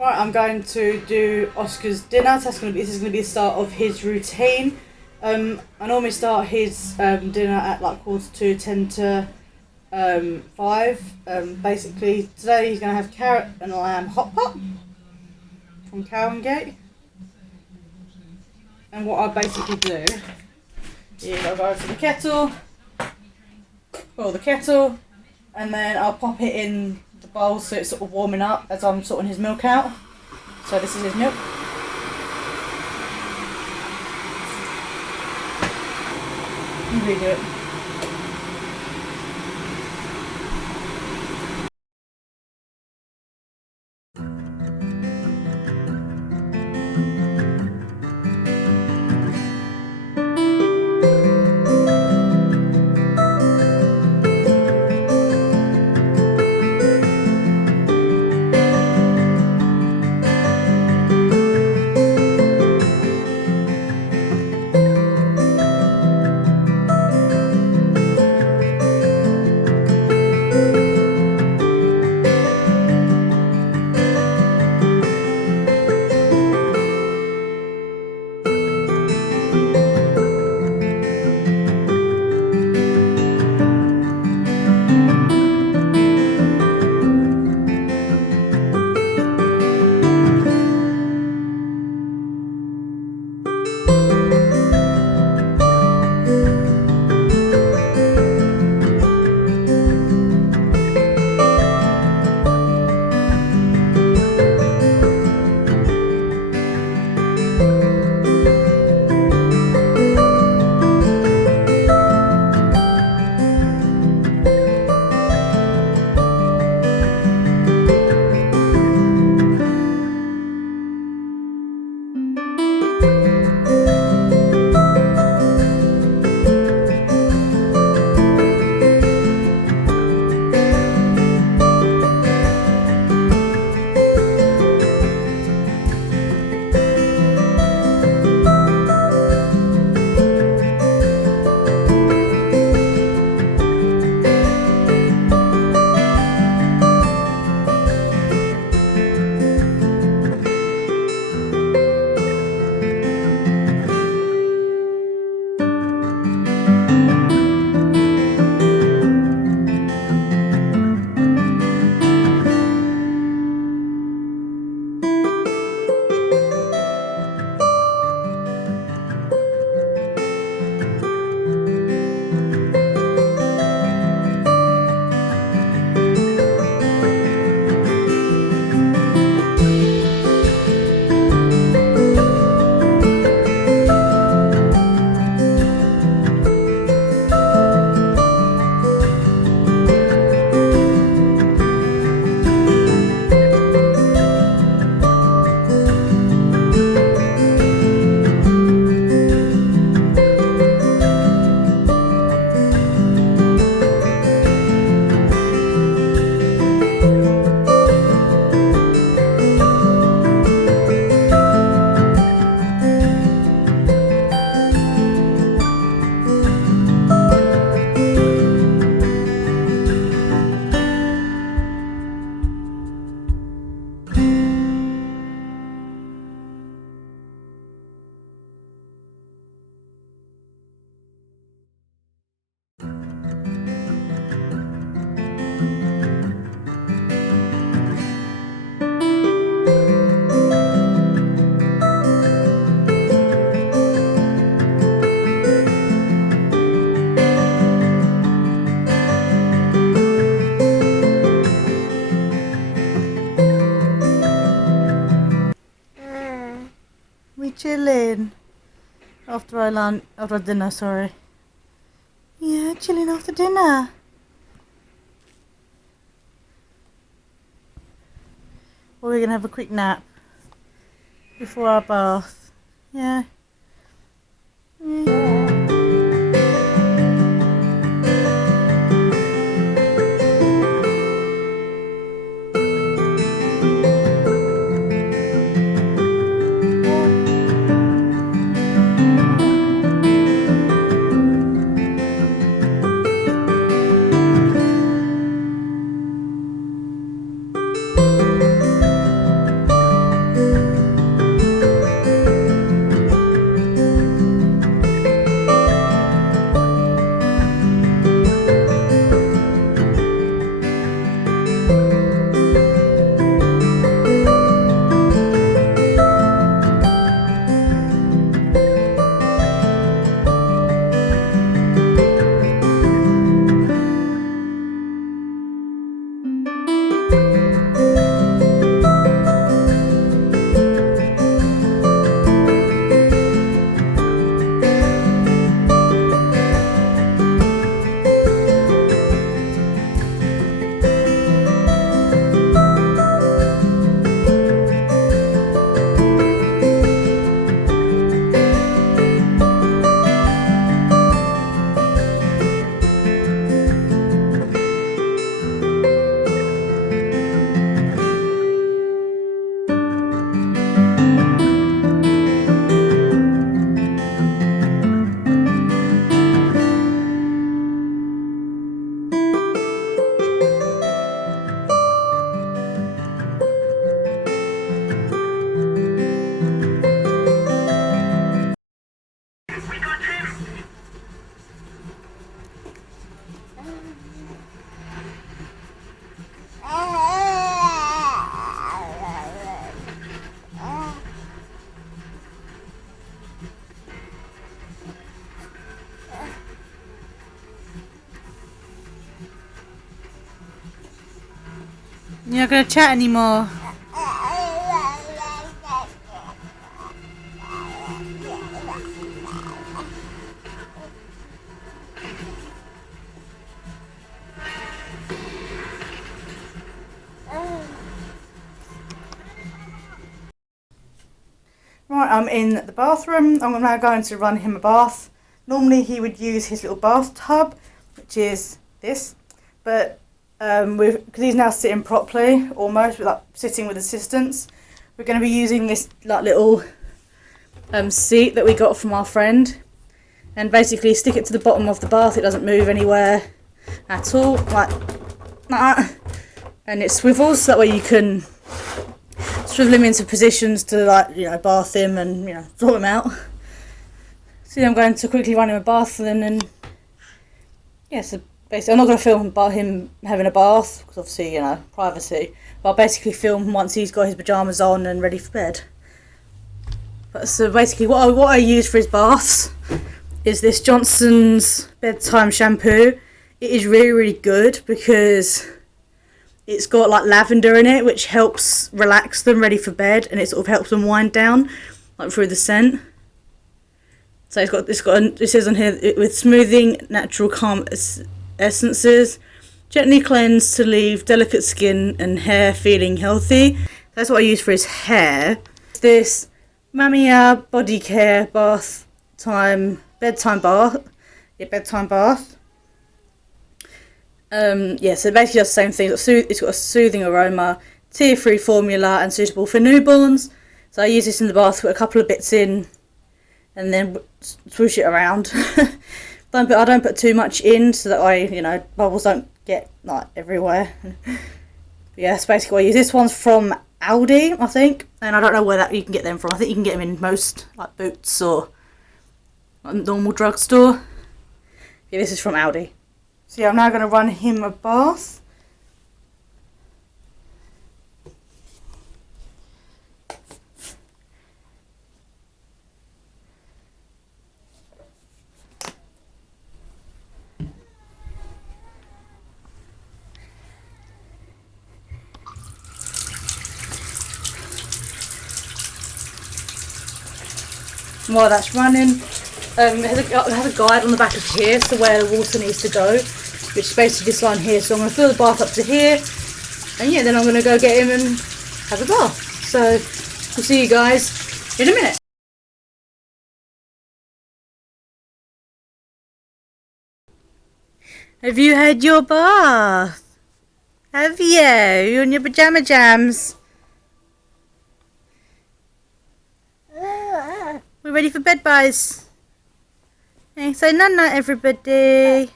Right, I'm going to do Oscar's dinner. So this is going to be the start of his routine. I normally start his dinner at like 1:45, 5. Basically, today he's going to have carrot and lamb hot pot from Cow and Gate. And what I basically do is I'll go to the kettle, boil the kettle, and then I'll pop it in the bowl so it's sort of warming up as I'm sorting his milk out. So this is his milk. You redo it. We chilling after dinner, sorry. Yeah, chilling after dinner. Or we're gonna have a quick nap before our bath. Yeah. You're not going to chat anymore. Right, I'm in the bathroom. I'm now going to run him a bath. Normally he would use his little bathtub, which is this, but because he's now sitting properly, almost, like sitting with assistance, we're going to be using this like little seat that we got from our friend, and basically stick it to the bottom of the bath. It doesn't move anywhere at all, like that, and it swivels, so that way you can swivel him into positions to, like, you know, bath him and, you know, sort him out. So I'm going to quickly run him a bath, and then, yeah, so basically I'm not going to film him having a bath, because obviously, you know, privacy, but I'll basically film once he's got his pyjamas on and ready for bed. But so basically what I use for his baths is this Johnson's bedtime shampoo. It is really, really good because it's got like lavender in it, which helps relax them ready for bed, and it sort of helps them wind down, like through the scent. So it says on here, with smoothing natural calm essences, gently cleanse to leave delicate skin and hair feeling healthy. That's what I use for his hair. This Mamiya body care bedtime bath. Yeah, bedtime bath. Yeah, so basically does the same thing. It's got a soothing aroma, tear-free formula, and suitable for newborns. So I use this in the bath, put a couple of bits in, and then swoosh it around. I don't put too much in, so that you know, bubbles don't get like everywhere. But yeah, that's basically what I use. This one's from Aldi, I think, and I don't know where you can get them from. I think you can get them in most like Boots or like, normal drugstore. Yeah, this is from Aldi. So yeah, I'm now going to run him a bath. While that's running, it has a guide on the back of here, so where the water needs to go, which is basically this line here. So I'm going to fill the bath up to here, and yeah, then I'm going to go get him and have a bath. So we'll see you guys in a minute. Have you had your bath? Have you? You in your pajama jams? We're ready for bed, boys. Hey, say night-night, everybody.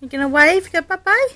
You gonna wave? Go bye-bye?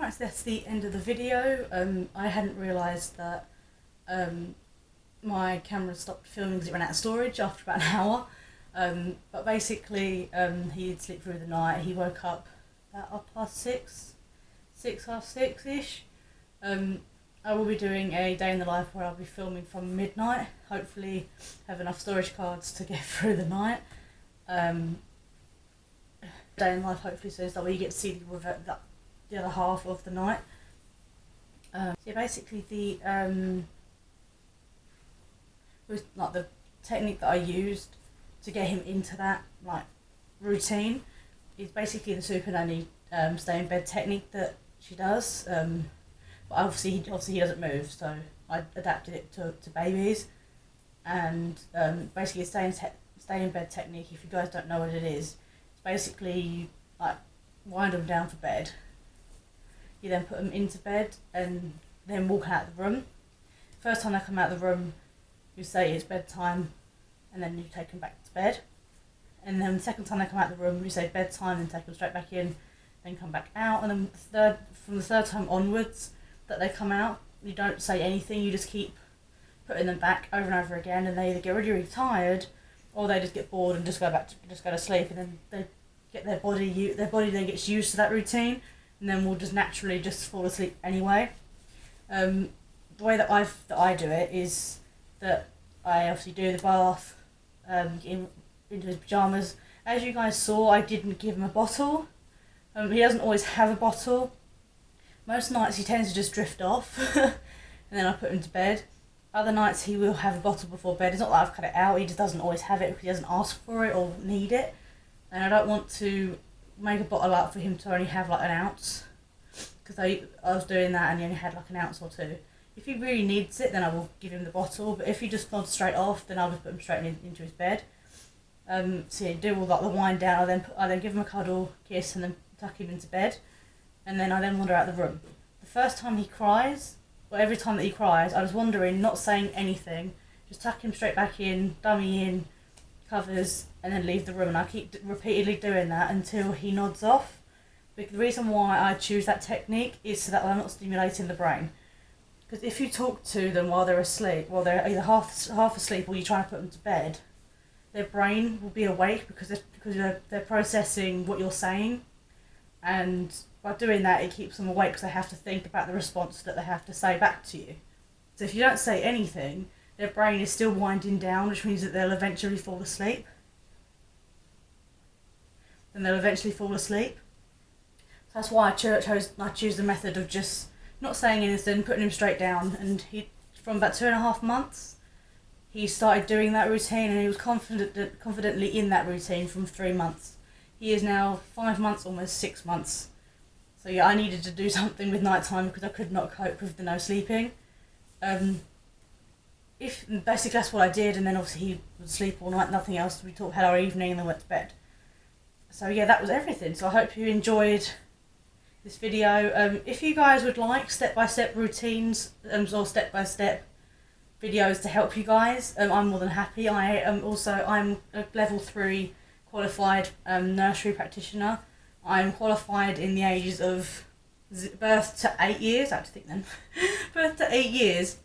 Right, so that's the end of the video. I hadn't realised that my camera stopped filming because it ran out of storage after about an hour. But basically, he did sleep through the night. He woke up about 6:30, 6:30-ish. I will be doing a day in the life where I'll be filming from midnight. Hopefully have enough storage cards to get through the night. Day in life hopefully soon, so that way you get to see the other half of the night. So basically was like the technique that I used to get him into that like routine is basically the super nanny stay in bed technique that she does. But obviously he doesn't move, so I adapted it to babies. And basically stay in bed technique, if you guys don't know what it is, it's basically you like wind them down for bed. You then put them into bed and then walk out of the room. First time they come out of the room, you say it's bedtime, and then you take them back to bed. And then the second time they come out of the room, you say bedtime, and take them straight back in, then come back out. And then from the third time onwards that they come out, you don't say anything, you just keep putting them back over and over again, and they either get really, really tired, or they just get bored and just go to sleep, and then they get their body then gets used to that routine, and then will just naturally just fall asleep anyway. The way that I do it is that I obviously do the bath, get him into his pyjamas. As you guys saw, I didn't give him a bottle. He doesn't always have a bottle. Most nights he tends to just drift off, and then I put him to bed. Other nights he will have a bottle before bed. It's not that I've cut it out, he just doesn't always have it because he doesn't ask for it or need it. And I don't want to make a bottle out for him to only have like an ounce, because I was doing that and he only had like an ounce or two. If he really needs it, then I will give him the bottle, but if he just nods straight off, then I'll just put him straight into his bed. So you do all like the wind down, I then give him a cuddle, kiss, and then tuck him into bed, and then I then wander out the room. The first time he cries, or every time that he cries, I was wandering, not saying anything, just tuck him straight back in, dummy in, covers, and then leave the room, and I keep repeatedly doing that until he nods off. But the reason why I choose that technique is so that I'm not stimulating the brain. Because if you talk to them while they're asleep, while they're either half asleep or you're trying to put them to bed, their brain will be awake because they're processing what you're saying, and by doing that it keeps them awake because they have to think about the response that they have to say back to you. So if you don't say anything, their brain is still winding down, which means that they'll eventually fall asleep. Then they'll eventually fall asleep. So that's why I choose the method of just not saying anything, putting him straight down. And he, from about 2.5 months, he started doing that routine, and he was confidently in that routine from 3 months. He is now 5 months, almost 6 months. So yeah, I needed to do something with nighttime because I could not cope with the no sleeping. Basically that's what I did, and then obviously he would sleep all night, nothing else. We had our evening and then went to bed. So yeah, that was everything. So I hope you enjoyed this video. If you guys would like step-by-step routines or step-by-step videos to help you guys, I'm more than happy. I'm a level 3 qualified nursery practitioner. I'm qualified in the ages of birth to 8 years. I have to think then. Birth to 8 years.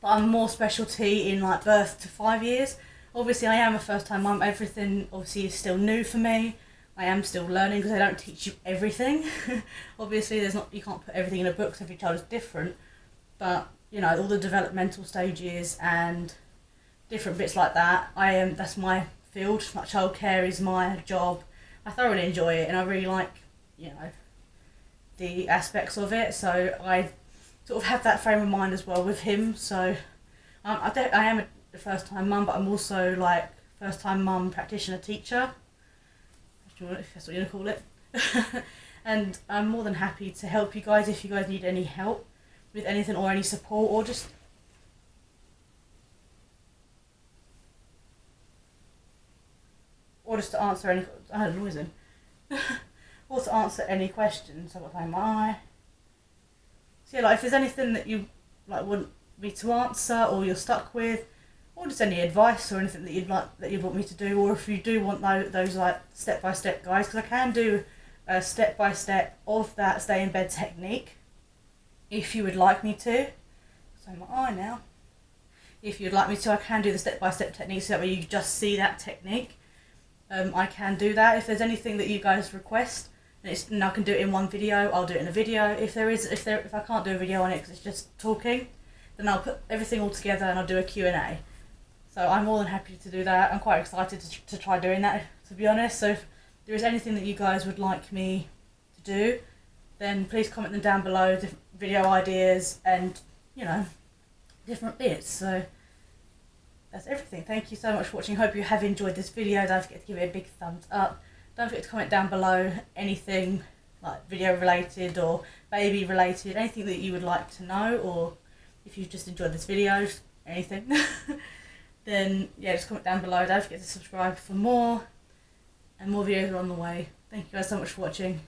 But I'm more specialty in like birth to 5 years. Obviously I am a first time mum. Everything obviously is still new for me. I am still learning because I don't teach you everything. Obviously you can't put everything in a book because every child is different. But you know, all the developmental stages and different bits like that, that's my field. Like childcare is my job. I thoroughly enjoy it, and I really like, you know, the aspects of it. So I sort of have that frame of mind as well with him. So I am a first time mum, but I'm also like first time mum practitioner teacher, if that's what you want to call it. And I'm more than happy to help you guys if you guys need any help with anything or any support, or just to answer any, I had a noise in, or to answer any questions. I've got to find my eye. So yeah, like if there's anything that you like want me to answer, or you're stuck with, or just any advice or anything that you'd want me to do, or if you do want those like step-by-step guides, because I can do step by step of that stay in bed technique, if you would like me to. So my eye now. If you'd like me to, I can do the step by step technique so that way you just see that technique. I can do that. If there's anything that you guys request, and I can do it in one video, I'll do it in a video. If I can't do a video on it because it's just talking, then I'll put everything all together and I'll do a Q&A. So I'm more than happy to do that. I'm quite excited to try doing that, to be honest. So if there is anything that you guys would like me to do, then please comment them down below, different video ideas and, you know, different bits. So that's everything. Thank you so much for watching. Hope you have enjoyed this video. Don't forget to give it a big thumbs up. Don't forget to comment down below anything like video related or baby related, anything that you would like to know, or if you just enjoyed this video, anything, then yeah, just comment down below. Don't forget to subscribe for more, and more videos are on the way. Thank you guys so much for watching.